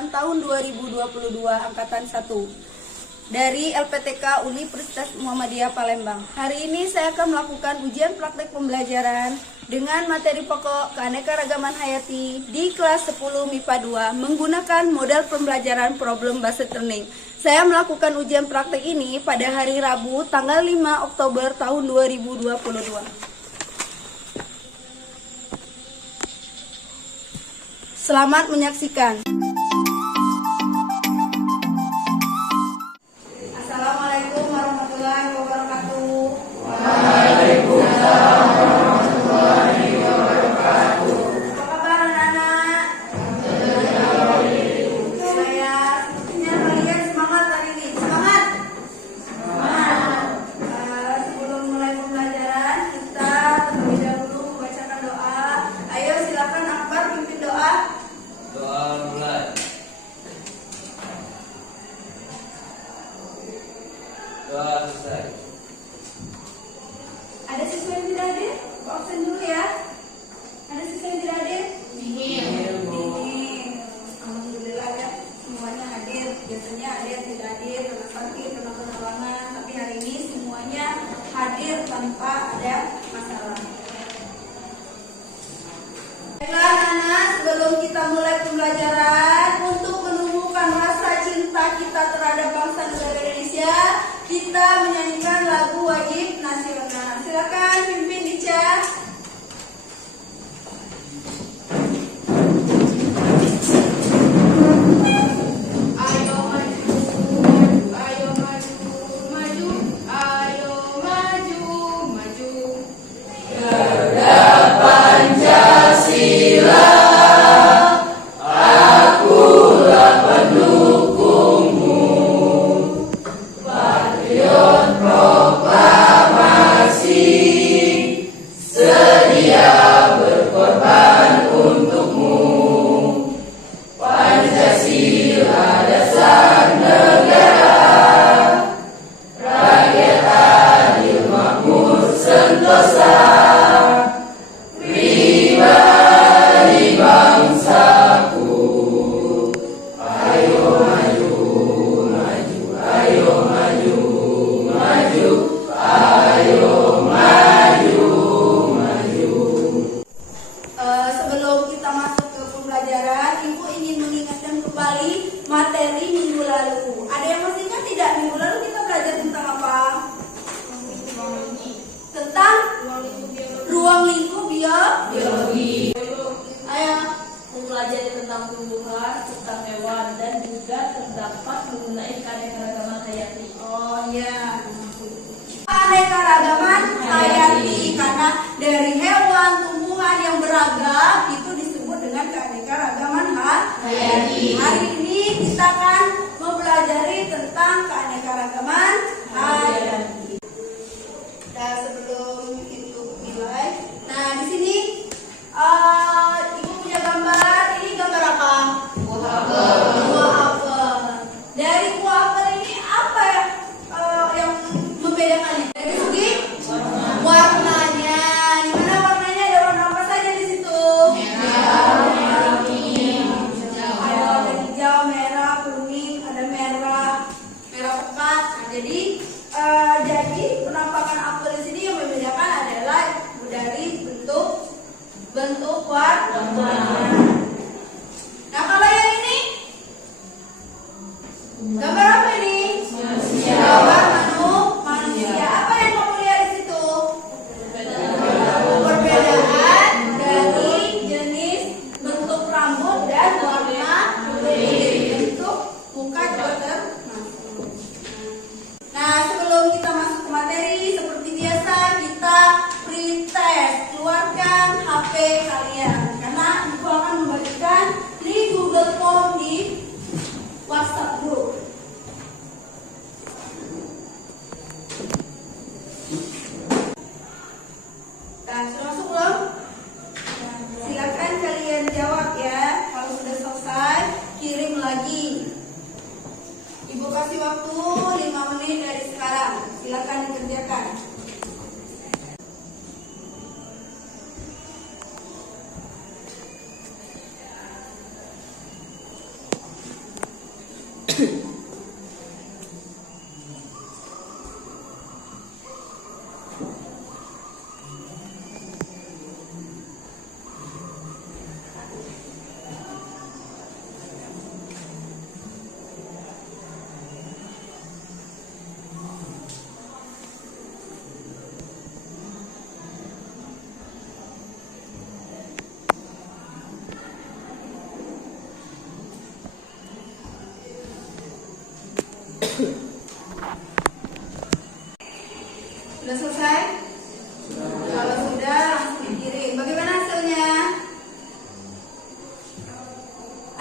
Angkatan tahun 2022 Angkatan 1 dari LPTK Universitas Muhammadiyah Palembang. Hari ini saya akan melakukan ujian praktek pembelajaran dengan materi pokok keanekaragaman hayati di kelas 10 MIPA 2 menggunakan model pembelajaran problem based learning. Saya melakukan ujian praktek ini pada hari Rabu tanggal 5 Oktober tahun 2022. Selamat menyaksikan. Assalamualaikum warahmatullahi wabarakatuh. Waalaikumsalam warahmatullahi wabarakatuh. Apa kabar anak-anak? Saya sepertinya kalian semangat hari ini. Semangat? Semangat. Sebelum mulai pembelajaran, kita terlebih dahulu membacakan doa. Ayo silakan Akbar pimpin doa. Doa mulai. Doa selesai. Ada siswa yang tidak hadir? Pak absen dulu ya. Ada siswa yang tidak hadir? Dingin. Alhamdulillah ya, semuanya hadir. Biasanya ada yang tidak hadir karena sakit, karena perhalangan. Tapi hari ini semuanya hadir tanpa ada masalah. Baiklah anak-anak, sebelum kita mulai pembelajaran, untuk menumbuhkan rasa cinta kita terhadap bangsa negara Indonesia, kita menyanyikan lagu wajib nasional. Silakan pimpin Ica. Ayo maju, ayo maju, maju, ayo maju, maju. Garda Pancasila, akulah pendukungmu. Patriot proklamasi, sedia berkorban untukmu. Pancasila dasar negara, rakyat adil makmur sentosa, pribadi bangsaku. Ayo maju, maju, ayo maju, maju, ayo maju, maju. Sebelum kita masuk ke pembelajaran, Ibu ingin mengingatkan kembali materi minggu lalu. Ada yang masih ingat tidak? Minggu lalu kita belajar tentang apa? Tentang ruang lingkup biologi. Ayo. Mempelajari tentang tumbuhan, tentang hewan, dan juga terdapat mengenai keanekaragaman hayati. Oh ya. Keanekaragaman hayati, karena dari hewan, tumbuhan yang beragam itu disebut dengan keanekaragaman hayati. Hari ini kita akan mempelajari tentang keanekaragaman hayati. Dan sebelum itu nilai, nah di sini Ibu punya gambar. Ini gambar apa? Buah apel. Dari buah apel ini apa yang membedakannya? Dari segi warnanya. Di mana warnanya? Ada warna apa saja di situ? Merah, kuning, ada hijau, merah, kuning, ada merah pekat. Nah, jadi penampakan apel di sini yang membedakan adalah dari bentuk warnanya. Nah, kalau yang ini gambar apa ini? Manusia. Gambar manusia. Apa yang kamu lihat di situ? Perbedaan dari jenis bentuk rambut dan warna kulit. Bentuk muka juga termasuk. Nah, sebelum kita masuk ke materi, seperti biasa kita pretest. Keluarkan HP kalian, karena Ibu akan membagikan di Google Form di WhatsApp group. Nah, sudah masuk belum? Silakan kalian jawab ya. Kalau sudah selesai, kirim lagi. Ibu kasih waktu 5 menit dari sekarang. Silakan dikerjakan. Sudah selesai? Kalau sudah, langsung dikirim. Bagaimana hasilnya?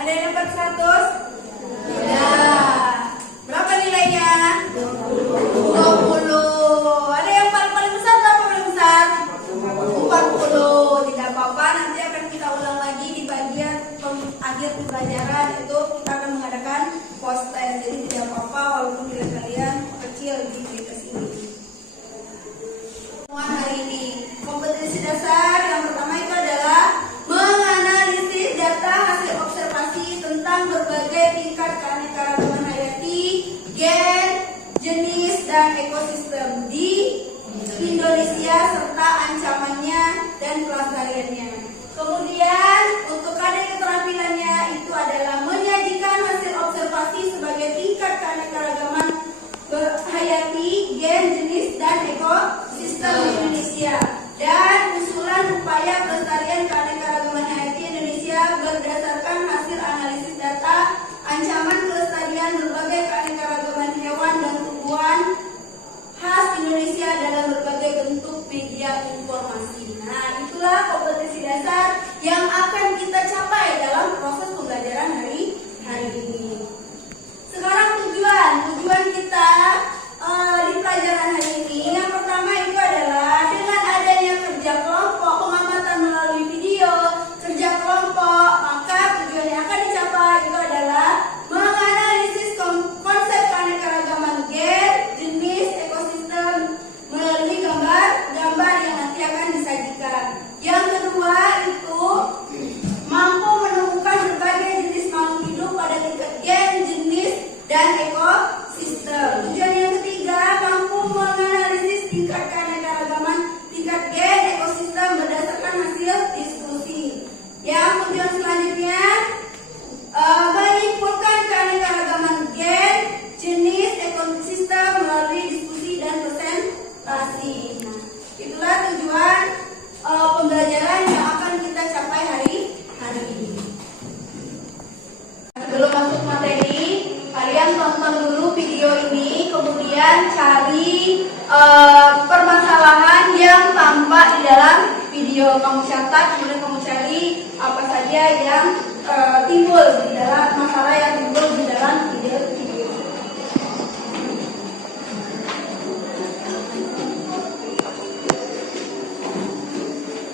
Ada yang dapat 100? Tidak. Berapa nilainya? 20. Ada yang paling besar? Berapa paling besar? 40. Tidak apa-apa, nanti akan kita ulang lagi di bagian akhir pembelajaran. Itu kita akan mengadakan post test. Jadi tidak apa-apa walaupun nilai kalian kecil di kelas ini. Hari ini kompetensi dasar yang pertama itu adalah menganalisis data hasil observasi tentang berbagai tingkat keanekaragaman hayati, gen, jenis, dan ekosistem di Indonesia serta ancamannya dan pelestariannya. Kemudian untuk kadar keterampilannya itu adalah menyajikan hasil observasi sebagai tingkat keanekaragaman hayati, gen, jenis, dan ekosistem Indonesia, dan usulan upaya pelestarian keanekaragaman hayati Indonesia berdasarkan hasil analisis data ancaman kelestarian berbagai keanekaragaman hewan dan tumbuhan khas Indonesia dalam berbagai bentuk media informasi. Nah, itulah kompetensi dasar yang akan kita capai dalam proses pembelajaran hari ini. Sekarang tujuan kita di pelajaran hari ini, yang pertama itu adalah dengan adanya kerja kelompok, pengamatan melalui video, kerja kelompok, maka tujuan yang akan dicapai itu adalah menganalisis konsep keanekaragaman gen, jenis, ekosistem melalui gambar yang nanti akan disajikan. Yang kedua itu mampu menemukan berbagai jenis makhluk hidup pada tingkat gen, jenis, dan ekosistem. Tujuan yang ketiga, mampu menganalisis tingkat keanekaragaman tingkat gen, ekosistem berdasarkan hasil diskusi. Yang tujuan selanjutnya, menyimpulkan keanekaragaman gen, jenis, ekosistem melalui diskusi dan presentasi. Nah, itulah tujuan pembelajaran yang akan kita capai hari ini. Sebelum masuk materi, kalian tonton dulu video ini, kemudian cari permasalahan yang tampak di dalam video. Kamu catat, kemudian kamu cari apa saja yang timbul di dalam masalah yang timbul di dalam video.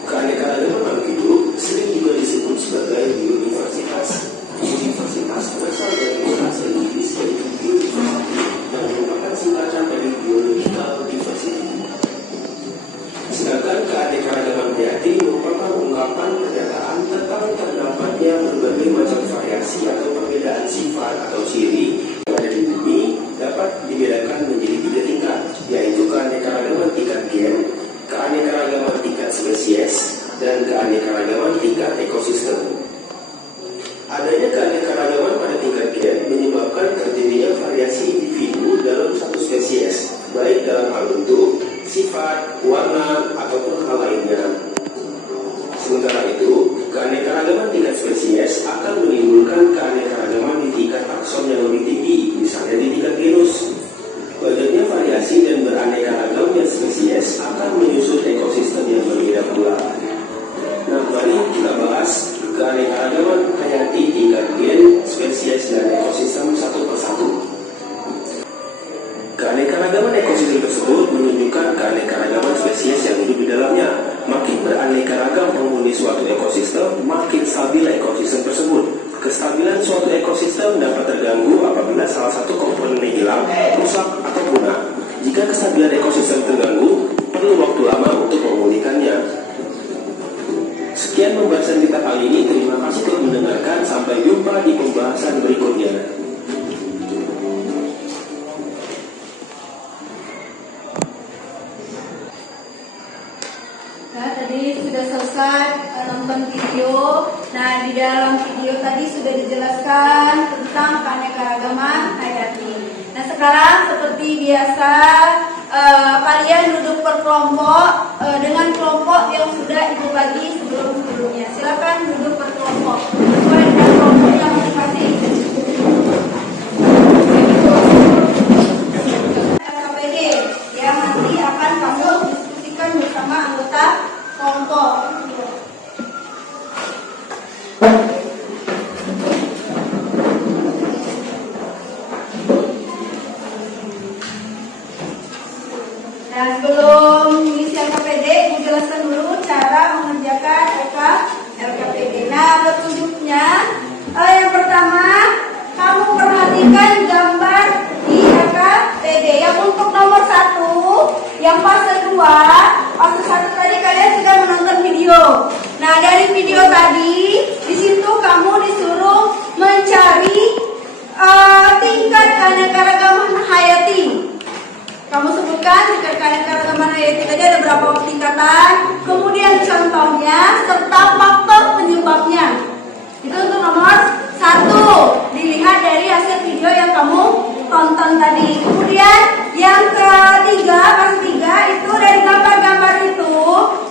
Keanekaragaman makhluk hidup sering juga disebut sebagai biodiversitas. Biodiversitas berasal dari bahasa Inggris yaitu biodiversity yang merupakan singkatan dari biological diversity. Sedangkan keanekaragaman hayati merupakan ungkapan pernyataan tentang terdapatnya berbagai macam variasi atau perbedaan sifat atau ciri yang ada di bumi dapat dibedakan menjadi 3 tingkat, yaitu keanekaragaman tingkat gen, keanekaragaman tingkat spesies, dan keanekaragaman tingkat ekosistem. Adanya keanekaragaman pada tingkat gen menyebabkan terjadinya variasi individu dalam satu spesies, baik dalam hal bentuk, sifat, warna, ataupun hal lainnya. Sementara itu, keanekaragaman tingkat spesies akan menimbulkan keanekaragaman di tingkat takson yang lebih tinggi, misalnya di tingkat genus. Banyaknya variasi dan beraneka ragamnya spesies akan menyusun ekosistem yang berbeda pula. Nah, mari kita bahas keanekaragaman hayati tingkat gen, spesies, dan ekosistem satu persatu. Keanekaragaman ekosistem tersebut menunjukkan keanekaragaman spesies yang hidup di dalamnya. Makin beraneka ragam penghuni suatu ekosistem, makin stabil ekosistem tersebut. Kestabilan suatu ekosistem dapat terganggu apabila salah satu komponennya hilang, rusak, atau punah. Jika kestabilan ekosistem terganggu, perlu waktu lama untuk memulihkannya. Sekian pembahasan kita kali ini. Terima kasih telah mendengarkan. Sampai jumpa di pembahasan berikutnya. di dalam video tadi sudah dijelaskan tentang keanekaragaman hayati. Nah, sekarang seperti biasa kalian duduk per kelompok dengan kelompok yang sudah Ibu bagi sebelumnya. Silakan duduk per kelompok sesuai dengan kelompoknya masing-masing. LKPD yang nanti akan kamu diskusikan bersama anggota kelompok. Nah, sebelum mengisi LKPD, Ibu jelaskan dulu cara mengerjakan LKPD. Nah, petunjuknya yang pertama, kamu perhatikan gambar di LKPD. Yang untuk nomor 1, yang fase 2, fase 1 tadi kalian sudah menonton video. Nah, dari video tadi, di situ kamu disuruh mencari tingkat keanekaragaman hayati. Kamu sebutkan tingkat keanekaragaman hayati tadi ada berapa tingkatan, kemudian contohnya serta faktor penyebabnya. Itu untuk nomor 1, dilihat dari hasil video yang kamu tonton tadi. Kemudian yang ketiga, fase 3 itu dari gambar-gambar itu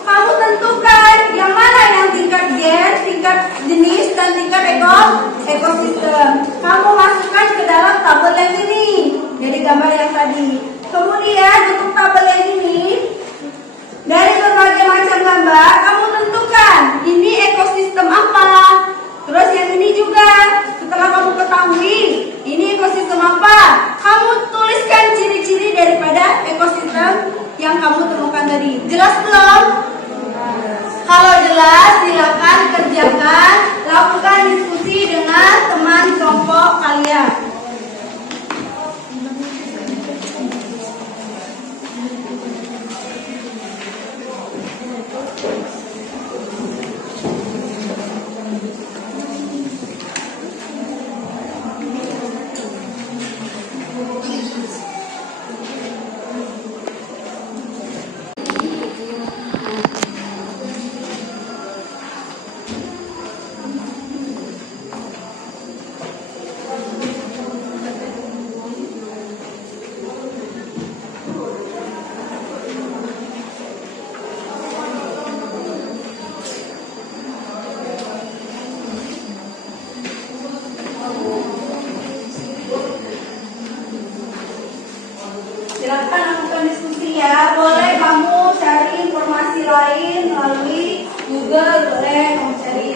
kamu tentukan yang mana yang tingkat gen, tingkat jenis, dan tingkat ekosistem. Kamu masukkan ke dalam tabel yang ini, jadi gambar yang tadi. Kemudian untuk tabel yang ini, dari berbagai macam gambar, kamu tentukan ini ekosistem apa. Terus yang ini juga, setelah kamu ketahui ini ekosistem apa, kamu tuliskan ciri-ciri daripada ekosistem yang kamu temukan tadi. Jelas belum? Kalau jelas, silakan kerjakan, lakukan diskusi dengan teman kelompok kalian. Silakan lakukan diskusi ya. Boleh kamu cari informasi lain melalui Google, boleh kamu cari.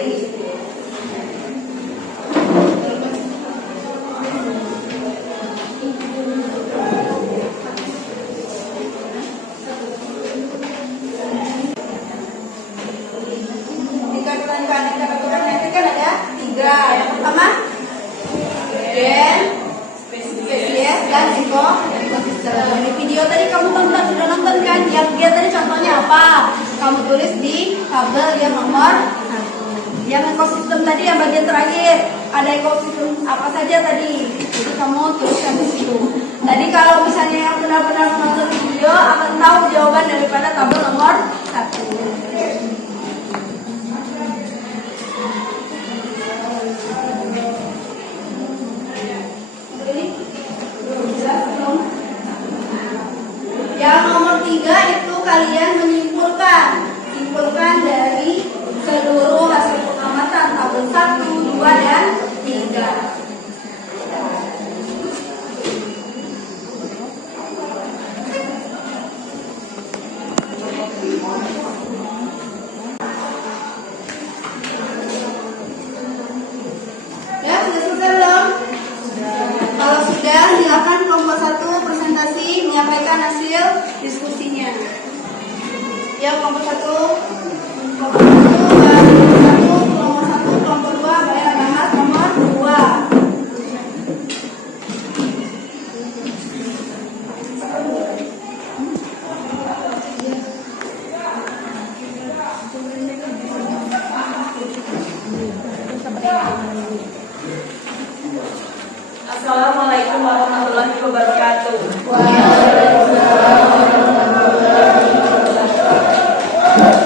Tingkat keanekaragaman hayati kan ada 3. Yang pertama, gen, spesies, dan ekosistem. Di video tadi kamu sudah nonton kan? Yang dia tadi contohnya apa? Kamu tulis di tabel yang nomor 1. Yang ekosistem tadi yang bagian terakhir, ada ekosistem apa saja tadi? Jadi kamu tuliskan di situ. Tadi kalau misalnya yang benar-benar menonton video akan tahu jawaban daripada tabel nomor 1. Yang nomor 3 itu kalian simpulkan dari seluruh hasil pengamatan tabel 1, 2, dan 3. Ya, sudah selesai belum? Kalau sudah, silakan kelompok 1 presentasi menyampaikan hasil diskusinya. Ya, kelompok 1, kelompok 1, kelompok 2, bayar bahas nomor 2. Assalamualaikum warahmatullahi wabarakatuh.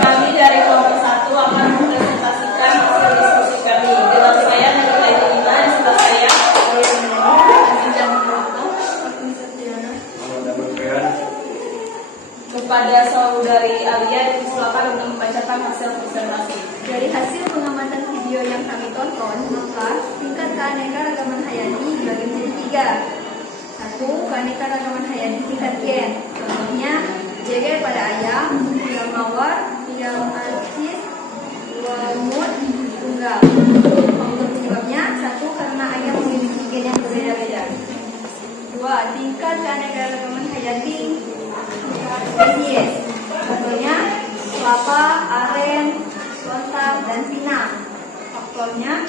Kami dari kelompok 1 akan mempresentasikan hasil diskusi kami Kepada saudari Alia disilakan untuk membacakan hasil presentasi. Dari hasil pengamatan video yang kami tonton, maka tingkat keanekaragaman hayati dibagi menjadi 3. 1. Keanekaragaman hayati tingkat gen. Contohnya, jeger pada ayam, tiga mawar, tiga alcis, 2 lumut, tunggal. Faktor penyebabnya, 1. Karena ayam memiliki gen yang berbeda-beda. 2. Tingkat keanekaragaman hayati spesies. Contohnya, kelapa, aren, lontar, dan pinang. Faktornya,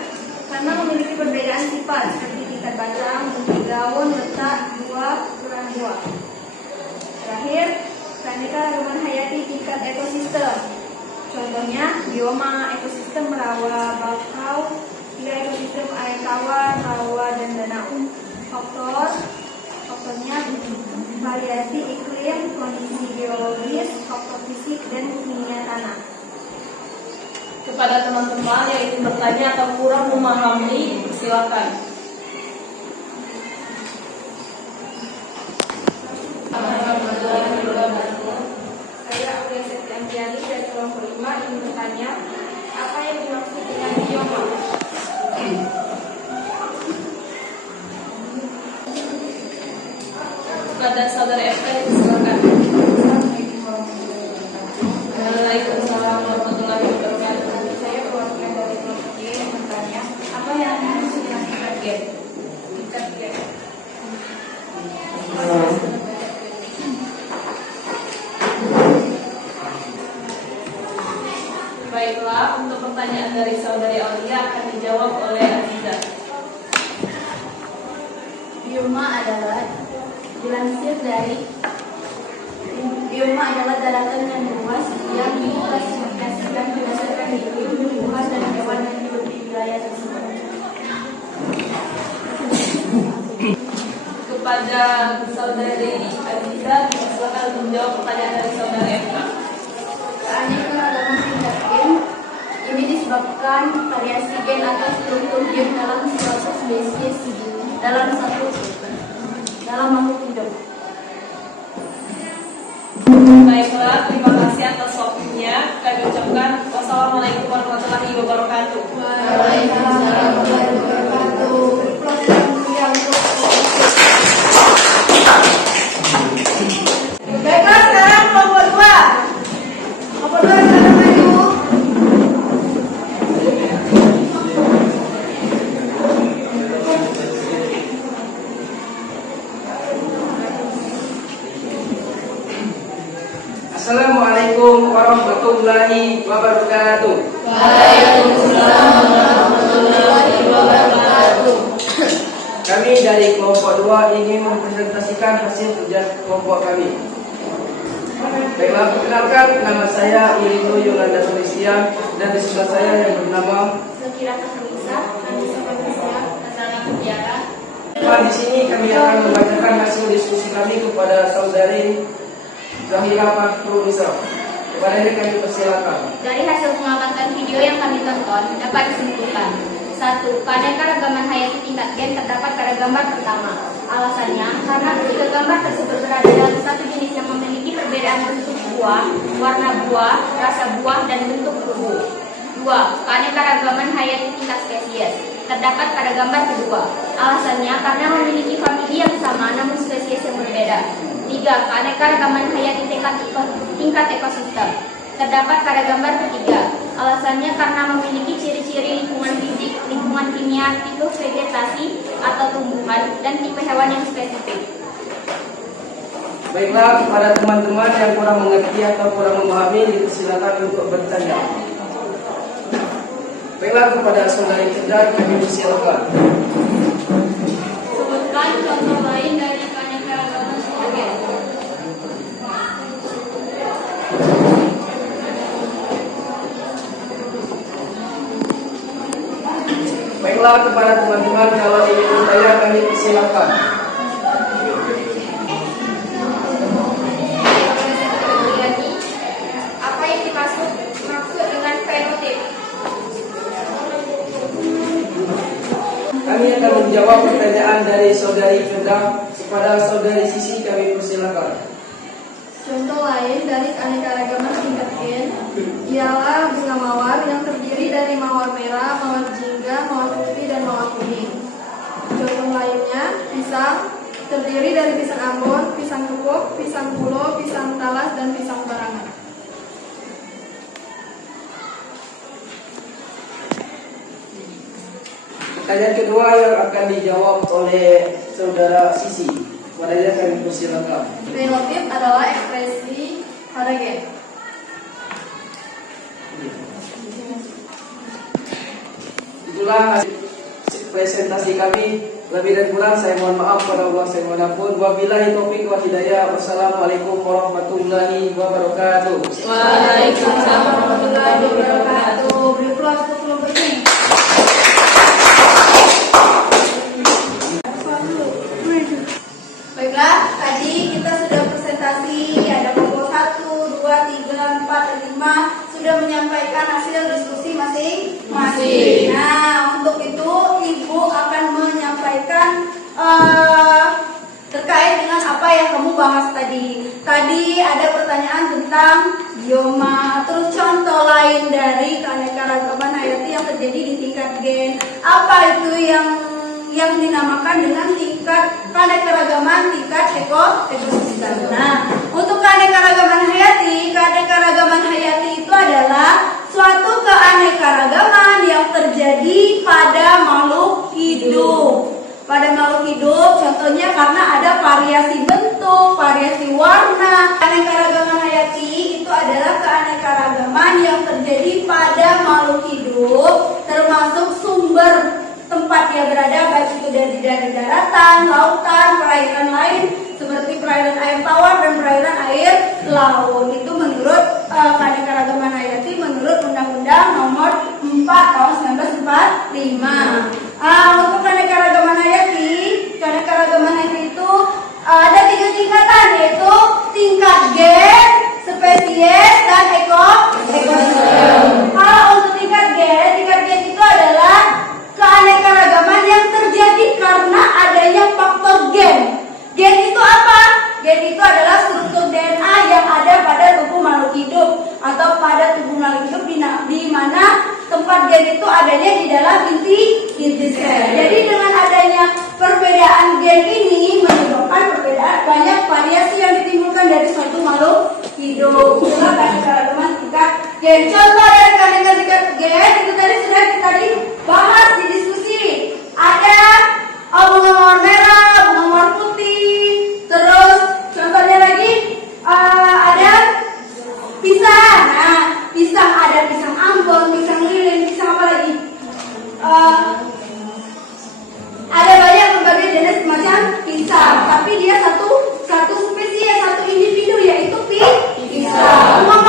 karena memiliki perbedaan sifat seperti tingkat batang, bentuk daun, letak, buah, ukuran buah. Terakhir, keanekaragaman hayati tingkat ekosistem. Contohnya, bioma ekosistem rawa bakau, 3 ekosistem air tawar, rawa, dan danau. Faktornya variasi iklim, kondisi geologis, faktor fisik, dan kimia tanah. Kepada teman-teman yang ingin bertanya atau kurang memahami, silakan. Saya Aulia Septiantiani dari kelompok 5 ingin bertanya, apa yang dimaksud dengan bioma? Kepada saudara FK silakan. Waalaikumsalam warahmatullahi wabarakatuh. Saya perwakilan dari kelompok Y yang bertanya, apa yang dimaksud dengan tingkat gen? Tingkat gen. Baiklah, untuk pertanyaan dari saudari Aulia akan dijawab oleh Aziza. Bioma adalah dilansir dari bioma adalah daratan yang luas yang diklasifikasikan berdasarkan iklim, tumbuhan, dan hewan yang hidup di wilayah tersebut. Kepada saudari Aziza, silakan menjawab pertanyaan dari saudara FK. Keanekaragaman tingkat gen ini disebabkan variasi gen atau struktur gen dalam suatu spesies dalam makhluk hidup. Baiklah, terima kasih atas waktunya. Kami ucapkan wassalamualaikum warahmatullahi wabarakatuh. Waalaikumsalam warahmatullahi wabarakatuh. Baiklah, sekarang kelompok 2. Kelompok 2 sekarang maju. Assalamualaikum warahmatullahi wabarakatuh. Waalaikumsalam warahmatullahi wabarakatuh. Kami dari kelompok 2 ingin mempresentasikan hasil kerja kelompok kami. Baiklah, perkenalkan, nama saya Wildo Yolanda Sulistya dan di sebelah saya yang bernama Sekira Nisa, Anissa Vanessa, Nazana Mutiara. Di sini kami akan membacakan hasil diskusi kami kepada saudari Zahira Mahfurunisa. Kepada ini kami persilakan. Dari hasil pengamatan video yang kami tonton, dapat disimpulkan 1. Keanekaragaman hayati tingkat gen terdapat pada gambar pertama. Alasannya, karena ketika gambar tersebut berada dalam satu jenis yang memiliki perbedaan bentuk buah, warna buah, rasa buah, dan bentuk tubuh. 2. Keanekaragaman hayati tingkat spesies terdapat pada gambar kedua. Alasannya, karena memiliki famili yang sama namun spesies yang berbeda. 3. Keanekaragaman hayati tingkat ekosistem terdapat pada gambar ketiga. Alasannya karena memiliki ciri-ciri lingkungan fisik, lingkungan kimia, tipe vegetasi atau tumbuhan, dan tipe hewan yang spesifik. Baiklah, kepada teman-teman yang kurang mengerti atau kurang memahami, dipersilakan untuk bertanya. Baiklah, kepada saudari Cendra, kami persilakan. Sebutkan contoh lain dari keanekaragaman gen. Baiklah, kepada teman-teman kalau ingin bertanya, kami persilakan. Apa yang dimaksud dengan fenotip? Kami akan menjawab pertanyaan dari saudari Cendra. Kepada saudari Sisi, kami persilakan. Contoh lain dari keanekaragaman tingkat gen ialah bunga mawar yang terdiri dari mawar merah, mawar jingga, mawar putih, dan mawar kuning. Contoh lainnya, pisang terdiri dari pisang Ambon, pisang kepok, pisang pulo, pisang talas, dan pisang barangan. Pertanyaan kedua yang akan dijawab oleh saudara Sisi. Padanya kami persilakan. Relatif adalah ekspresi pada gen. Itulah hasil presentasi kami. Lebih dan kurang saya mohon maaf pada Allah, saya mohon ampun. Wabillahi taufiq wa hidayah. Wassalamualaikum warahmatullahi wabarakatuh. Waalaikumsalam warahmatullahi wabarakatuh. Beri aplaus untuk kelompok ini. Baiklah, tadi kita sudah presentasi, ada kelompok 1, 2, 3, 4, dan 5 sudah menyampaikan hasil diskusi masing-masing. Nah, untuk itu Ibu akan menyampaikan terkait dengan apa yang kamu bahas tadi. Tadi ada pertanyaan tentang bioma, terus contoh lain dari keanekaragaman hayati yang terjadi di tingkat gen. Apa itu yang dinamakan dengan tingkat keanekaragaman tingkat ekosistem. Nah, untuk keanekaragaman hayati itu adalah suatu keanekaragaman yang terjadi pada makhluk hidup. Pada makhluk hidup, contohnya karena ada variasi bentuk, variasi warna. Keanekaragaman hayati itu adalah keanekaragaman yang terjadi pada makhluk hidup, termasuk sumber tempat dia berada, baik itu dari daratan, lautan, perairan lain seperti perairan air tawar dan perairan air laut. Itu menurut keanekaragaman hayati menurut Undang-Undang Nomor 4 Tahun 1945. Untuk keanekaragaman hayati itu ada 3 tingkatan, yaitu tingkat gen, spesies, dan ekosistem. Kalau untuk tingkat gen itu adalah keanekaragaman yang terjadi karena adanya faktor gen. Gen itu apa? Gen itu adalah struktur DNA yang ada pada tubuh makhluk hidup atau pada tubuh makhluk hidup di mana tempat gen itu adanya di dalam inti sel. Jadi dengan adanya perbedaan gen ini menyebabkan banyak variasi yang ditimbulkan dari suatu makhluk hidup. Itulah keanekaragaman tingkat gen. Contoh dari keanekaragaman tingkat gen itu tadi sudah kita bahas di diskusi. Ada bunga mawar merah, bunga mawar putih, terus contohnya lagi ada pisang. Nah, pisang ada pisang Ambon, pisang lilin, pisang apa lagi? Ada banyak berbagai jenis macam pisang, tapi dia satu spesies, satu individu, yaitu pisang. Bunga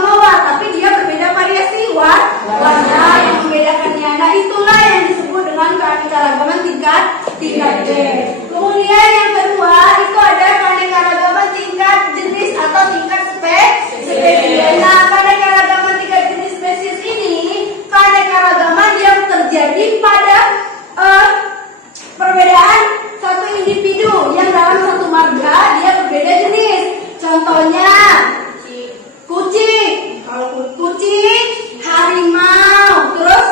mawar, tapi dia berbeda variasi warna yang membedakannya. Nah, itulah yang disebut dengan keanekaragaman tingkat gen. Kemudian yang kedua itu ada keanekaragaman tingkat jenis atau tingkat spesies. Nah, keanekaragaman tingkat jenis spesies ini keanekaragaman yang terjadi pada perbedaan satu individu yang dalam satu marga dia berbeda jenis. Contohnya kucing. Kalau kucing, harimau, terus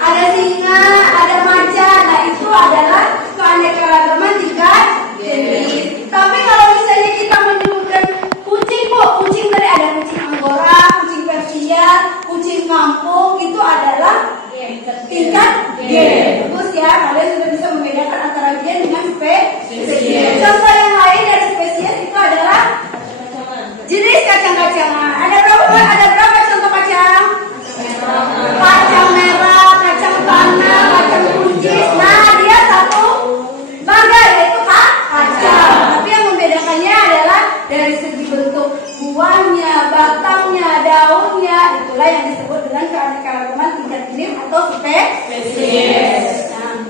ada singa, ada macan. Nah, itu adalah keanekaragaman tingkat jenis. Tapi kalau misalnya kita menyebutkan kucing, kucing tadi ada kucing Anggora, kucing Persia, kucing kampung, itu adalah tingkat gen. Terus ya, kalian sudah bisa membedakan antara gen dengan spesies. Contoh yang lain dari spesies itu adalah jenis kacang-kacangan. Ada berapa contoh kacang? Kacang merah, kacang tanah, kacang buncis. Nah, dia satu marga, yaitu kacang. Tapi yang membedakannya adalah dari segi bentuk buahnya, batangnya, daunnya. Itulah yang disebut dengan keanekaragaman tingkat jenis atau spesies. Nah,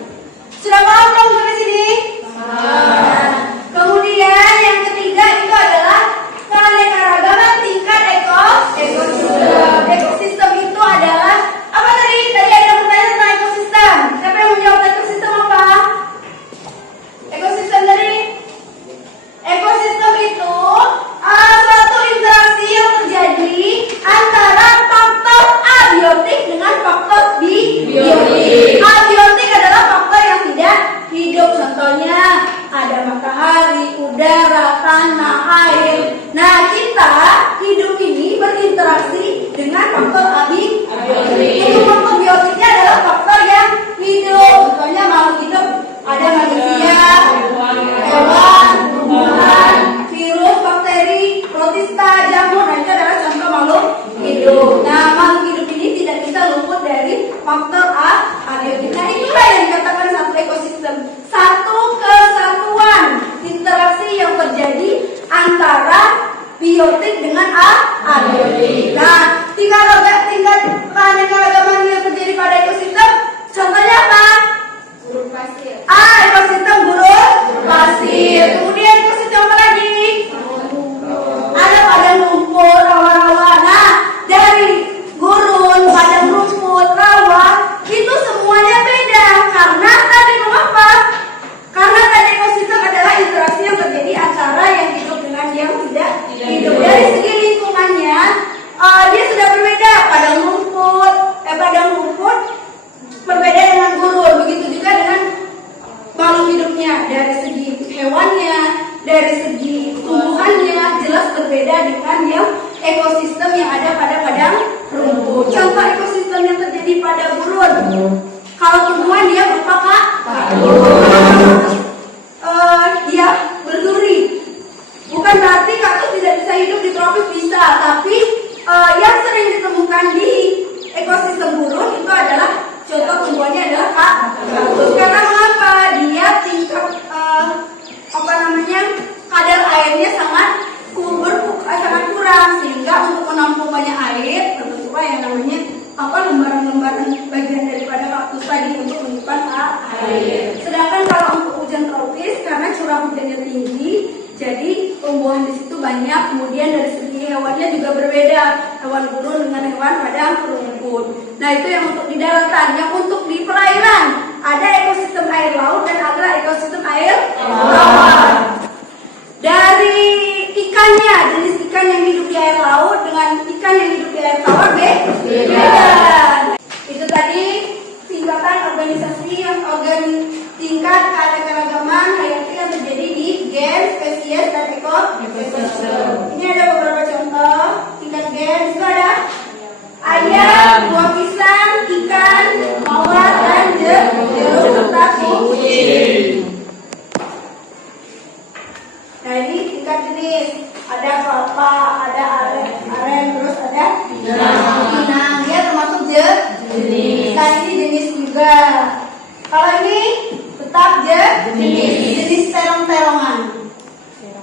sudah paham belum sampai sini? Nah, kemudian yang ketiga itu adalah keanekaragaman tingkat ekosistem. Ekosistem itu adalah apa tadi? Tadi ada pertanyaan tentang ekosistem. Siapa yang menjawab ekosistem apa? Ekosistem tadi? Ekosistem itu suatu abiotik dengan abiotik. Nah, tingkat keanekaragaman yang terjadi pada ekosistem, contohnya apa? Gurun pasir. Ekosistem gurun pasir. Kemudian ekosistem apa lagi? Ada padang rumput, rawa-rawa. Nah, dari gurun, padang rumput, rawa, itu semuanya beda. Karena tadi mengapa? Karena tadi ekosistem adalah interaksi yang terjadi antara yang hidup dengan yang tidak hidup. Dari segi lingkungannya, dia sudah berbeda. Padang rumput berbeda dengan gurun. Begitu juga dengan makhluk hidupnya. Dari segi hewannya, dari segi tumbuhannya, jelas berbeda dengan yang ekosistem yang ada pada padang rumput. Contoh ekosistem yang terjadi pada gurun. Kalau tumbuhan dia berupa dia berduri. Bukan berarti kaktus tidak bisa hidup di tropis, bisa. Tapi yang sering ditemukan di ekosistem gurun itu adalah contoh tumbuhannya adalah kaktus. Karena mengapa? Dia tingkat kadar airnya sangat kurang, sehingga untuk menampung banyak air terbentuklah yang namanya lembaran-lembaran bagian daripada kaktus tadi untuk menyimpan air. Sedangkan kalau untuk hujan tropis, karena curah hujannya tinggi, jadi tumbuhan di situ banyak. Kemudian dari segi hewannya juga berbeda, hewan gurun dengan hewan padang rumput. Nah, itu yang untuk di daratan. Yang untuk di perairan ada ekosistem air laut dan ada ekosistem air tawar. Dari ikannya, jenis ikan yang hidup di air laut dengan ikan yang hidup di air tawar beda. Itu tadi tingkatan organisasi tingkat keanekaragaman hayati yang terjadi di gen, spesies, dan ekosistem. Ini ada beberapa contoh tingkat gen. Itu ada ayam, buah pisang, ikan, mawar, dan jeruk serta kucing. Nah, ini tingkat jenis. Ada kelapa, ada aren, terus ada pinang. Dia termasuk jenis. Nah, ini jenis juga. Kalau ini tetap jenis terong-terongan.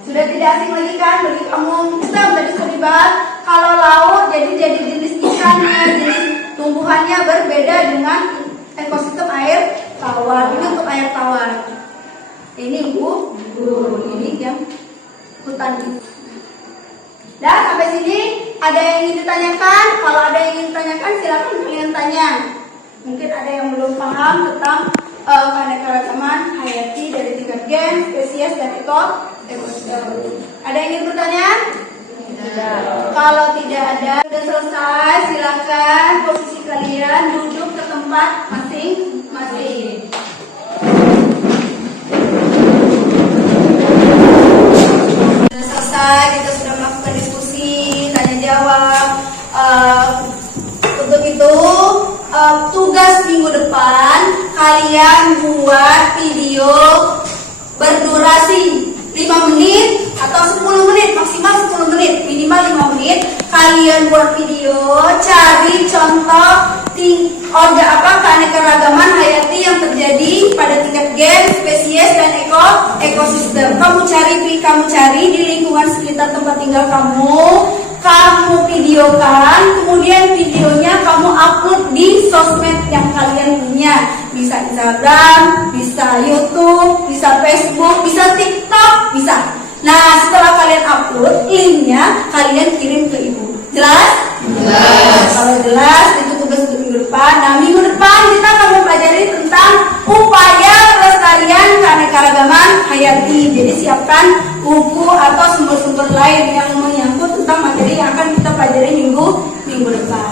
Sudah tidak asing lagi kan bagi kamu. Kita tadi sudah dibahas. Kalau laut jadi jenis ikannya, jenis tumbuhannya berbeda dengan ekosistem air tawar. Ini untuk air tawar. Ini ini yang hutan. Dah sampai sini ada yang ingin ditanyakan? Kalau ada yang ingin ditanyakan silakan kalian tanya. Mungkin ada yang belum paham tentang keanekaragaman hayati dari tingkat gen, spesies, dan ekosistem. Ada yang ingin bertanya? Tidak. Kalau tidak ada, sudah selesai. Silakan posisi kalian duduk ke tempat masing-masing. Sudah selesai, kita sudah melakukan diskusi, tanya jawab. Untuk itu tugas minggu depan kalian buat video berdurasi 5 menit atau 10 menit, maksimal 10 menit, minimal 5 menit. Kalian buat video, cari contoh keanekaragaman hayati yang terjadi pada tingkat gen, spesies, dan ekosistem. Kamu cari di lingkungan sekitar tempat tinggal kamu videokan, kemudian videonya kamu upload di sosmed yang kalian punya. Bisa Instagram, bisa YouTube, bisa Facebook, bisa TikTok, bisa. Nah, setelah kalian upload, linknya kalian kirim ke ibu. Jelas? Jelas. Kalau jelas, itu tugas untuk minggu depan. Nah, minggu depan kita akan mempelajari tentang upaya pelestarian keanekaragaman hayati. Jadi siapkan buku atau sumber-sumber lain yang menyangkut tentang materi yang akan kita pelajari minggu depan.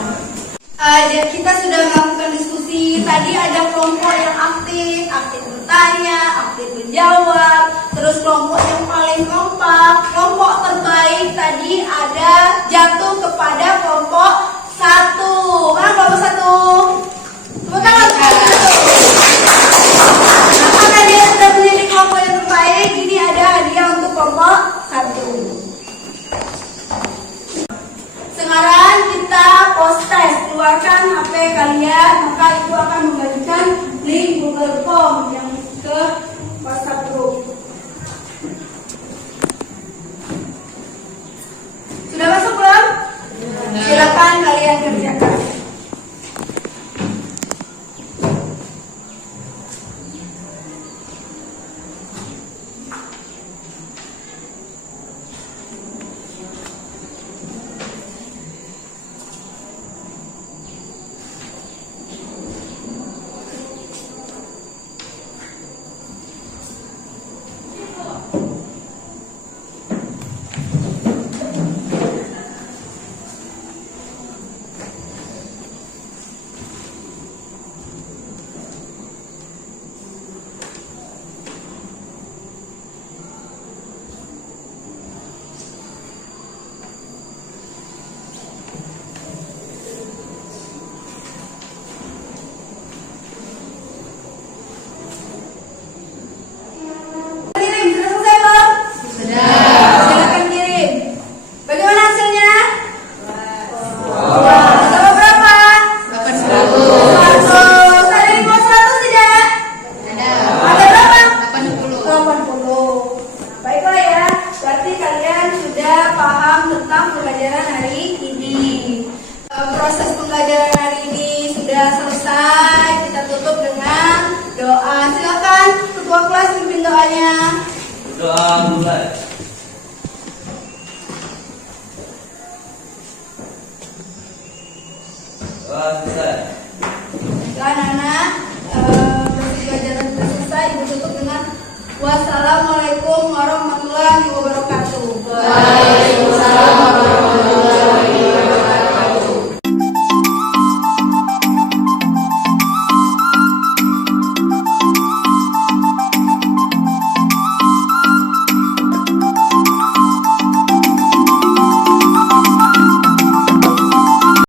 Kita sudah melakukan diskusi. Tadi ada kelompok yang aktif bertanya, aktif menjawab. Terus kelompok yang paling kompak, kelompok terbaik tadi ada jatuh kepada kelompok 1. Mana kelompok 1? Tepuk tangan kelompok 1. Nah, karena dia sudah menjadi kelompok yang terbaik, ini ada hadiah untuk kelompok 1. Sekarang kita post test, keluarkan HP kalian, maka ibu akan membagikan link Google Form yang ke WhatsApp group. tentang pembelajaran hari ini. Proses pembelajaran hari ini sudah selesai. Kita tutup dengan doa. Silakan ketua kelas pimpin doanya. Doa mulai. Doa selesai. Dan anak proses pembelajaran sudah selesai. Ibu tutup dengan wassalamualaikum warahmatullahi wabarakatuh. Waalaikumsalam